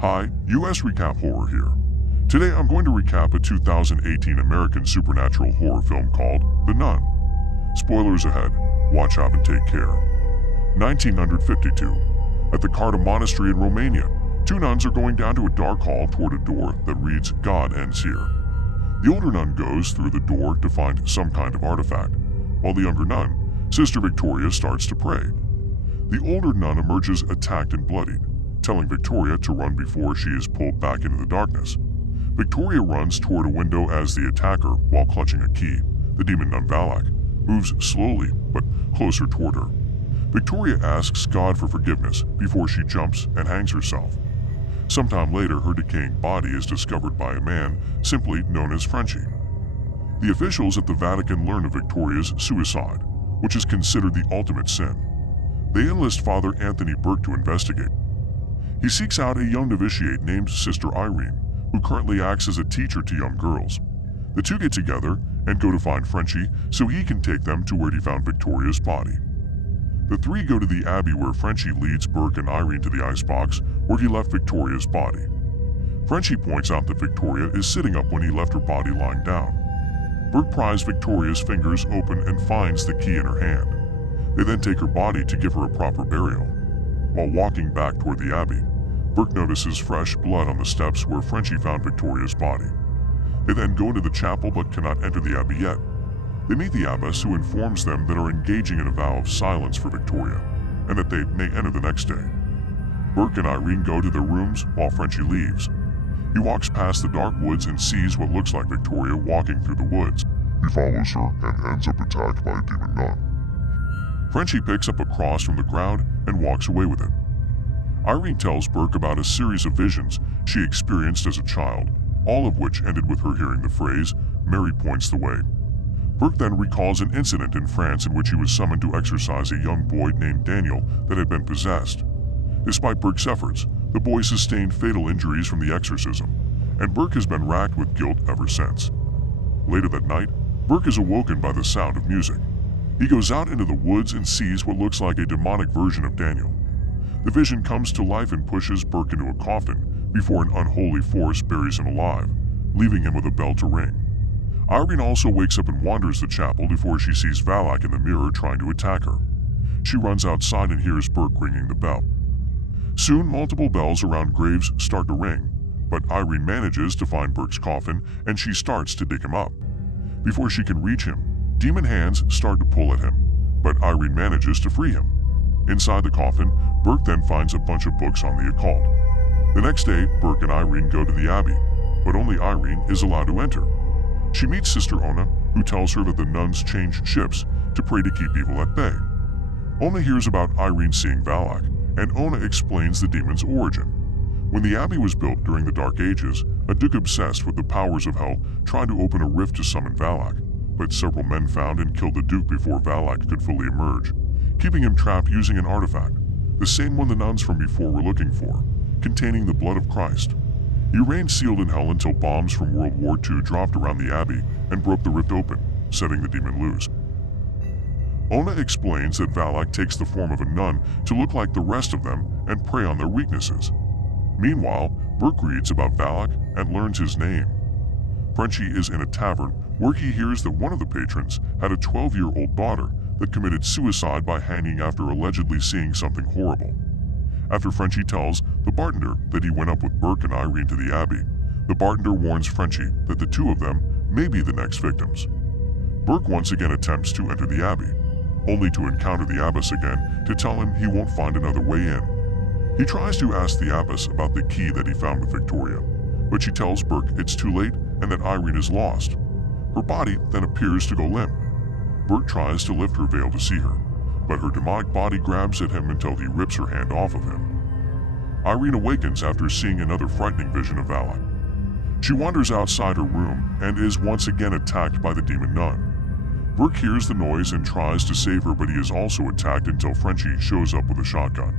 Hi, US Recap Horror here. Today I'm going to recap a 2018 American supernatural horror film called The Nun. Spoilers ahead, watch out and take care. 1952. At the Carta Monastery in Romania, two nuns are going down to a dark hall toward a door that reads, "God ends here." The older nun goes through the door to find some kind of artifact, while the younger nun, Sister Victoria, starts to pray. The older nun emerges attacked and bloodied, telling Victoria to run before she is pulled back into the darkness. Victoria runs toward a window as the attacker, while clutching a key, the demon nun Valak, moves slowly but closer toward her. Victoria asks God for forgiveness before she jumps and hangs herself. Sometime later, her decaying body is discovered by a man simply known as Frenchie. The officials at the Vatican learn of Victoria's suicide, which is considered the ultimate sin. They enlist Father Anthony Burke to investigate. He seeks out a young novitiate named Sister Irene, who currently acts as a teacher to young girls. The two get together and go to find Frenchie so he can take them to where he found Victoria's body. The three go to the abbey where Frenchie leads Burke and Irene to the icebox where he left Victoria's body. Frenchie points out that Victoria is sitting up when he left her body lying down. Burke pries Victoria's fingers open and finds the key in her hand. They then take her body to give her a proper burial. While walking back toward the abbey, Burke notices fresh blood on the steps where Frenchie found Victoria's body. They then go into the chapel but cannot enter the abbey yet. They meet the abbess, who informs them that are engaging in a vow of silence for Victoria, and that they may enter the next day. Burke and Irene go to their rooms while Frenchie leaves. He walks past the dark woods and sees what looks like Victoria walking through the woods. He follows her and ends up attacked by a demon nun. Frenchie picks up a cross from the ground and walks away with it. Irene tells Burke about a series of visions she experienced as a child, all of which ended with her hearing the phrase, "Mary points the way." Burke then recalls an incident in France in which he was summoned to exorcise a young boy named Daniel that had been possessed. Despite Burke's efforts, the boy sustained fatal injuries from the exorcism, and Burke has been racked with guilt ever since. Later that night, Burke is awoken by the sound of music. He goes out into the woods and sees what looks like a demonic version of Daniel. The vision comes to life and pushes Burke into a coffin before an unholy force buries him alive, leaving him with a bell to ring. Irene also wakes up and wanders the chapel before she sees Valak in the mirror trying to attack her. She runs outside and hears Burke ringing the bell. Soon, multiple bells around graves start to ring, but Irene manages to find Burke's coffin and she starts to dig him up. Before she can reach him, demon hands start to pull at him, but Irene manages to free him. Inside the coffin, Burke then finds a bunch of books on the occult. The next day, Burke and Irene go to the abbey, but only Irene is allowed to enter. She meets Sister Ona, who tells her that the nuns changed ships to pray to keep evil at bay. Ona hears about Irene seeing Valak, and Ona explains the demon's origin. When the abbey was built during the Dark Ages, a duke obsessed with the powers of hell tried to open a rift to summon Valak, but several men found and killed the duke before Valak could fully emerge, keeping him trapped using an artifact, the same one the nuns from before were looking for, containing the blood of Christ. He remained sealed in hell until bombs from World War II dropped around the abbey and broke the rift open, setting the demon loose. Ona explains that Valak takes the form of a nun to look like the rest of them and prey on their weaknesses. Meanwhile, Burke reads about Valak and learns his name. Frenchie is in a tavern where he hears that one of the patrons had a 12-year-old daughter that committed suicide by hanging after allegedly seeing something horrible. After Frenchie tells the bartender that he went up with Burke and Irene to the abbey, the bartender warns Frenchie that the two of them may be the next victims. Burke once again attempts to enter the abbey, only to encounter the abbess again to tell him he won't find another way in. He tries to ask the abbess about the key that he found with Victoria, but she tells Burke it's too late and that Irene is lost. Her body then appears to go limp. Burke tries to lift her veil to see her, but her demonic body grabs at him until he rips her hand off of him. Irene awakens after seeing another frightening vision of Valak. She wanders outside her room and is once again attacked by the demon nun. Burke hears the noise and tries to save her, but he is also attacked until Frenchie shows up with a shotgun.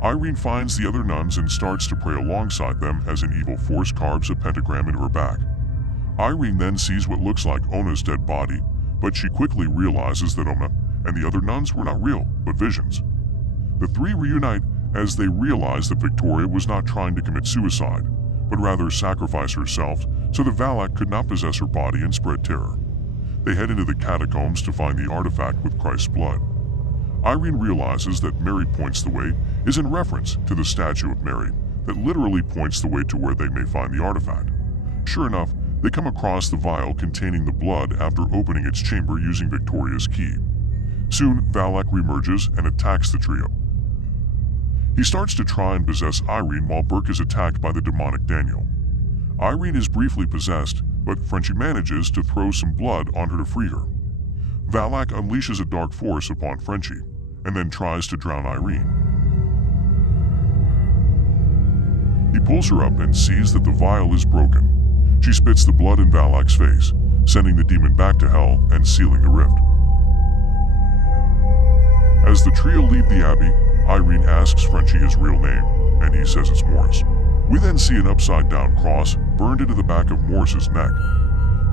Irene finds the other nuns and starts to pray alongside them as an evil force carves a pentagram into her back. Irene then sees what looks like Ona's dead body, but she quickly realizes that Ona and the other nuns were not real, but visions. The three reunite as they realize that Victoria was not trying to commit suicide, but rather sacrifice herself so that Valak could not possess her body and spread terror. They head into the catacombs to find the artifact with Christ's blood. Irene realizes that Mary points the way is in reference to the statue of Mary that literally points the way to where they may find the artifact. Sure enough, they come across the vial containing the blood after opening its chamber using Victoria's key. Soon, Valak reemerges and attacks the trio. He starts to try and possess Irene while Burke is attacked by the demonic Daniel. Irene is briefly possessed, but Frenchie manages to throw some blood on her to free her. Valak unleashes a dark force upon Frenchie, and then tries to drown Irene. He pulls her up and sees that the vial is broken. She spits the blood in Valak's face, sending the demon back to hell and sealing the rift. As the trio leave the abbey, Irene asks Frenchie his real name, and he says it's Morris. We then see an upside-down cross burned into the back of Morris's neck.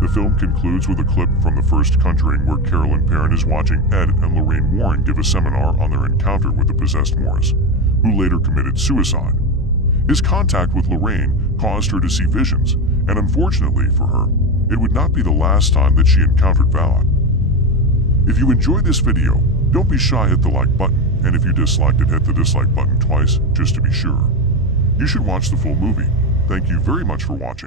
The film concludes with a clip from the first Conjuring where Carolyn Perrin is watching Ed and Lorraine Warren give a seminar on their encounter with the possessed Morris, who later committed suicide. His contact with Lorraine caused her to see visions, and unfortunately for her, it would not be the last time that she encountered Valak. If you enjoyed this video, don't be shy, hit the like button, and if you disliked it, hit the dislike button twice, just to be sure. You should watch the full movie. Thank you very much for watching.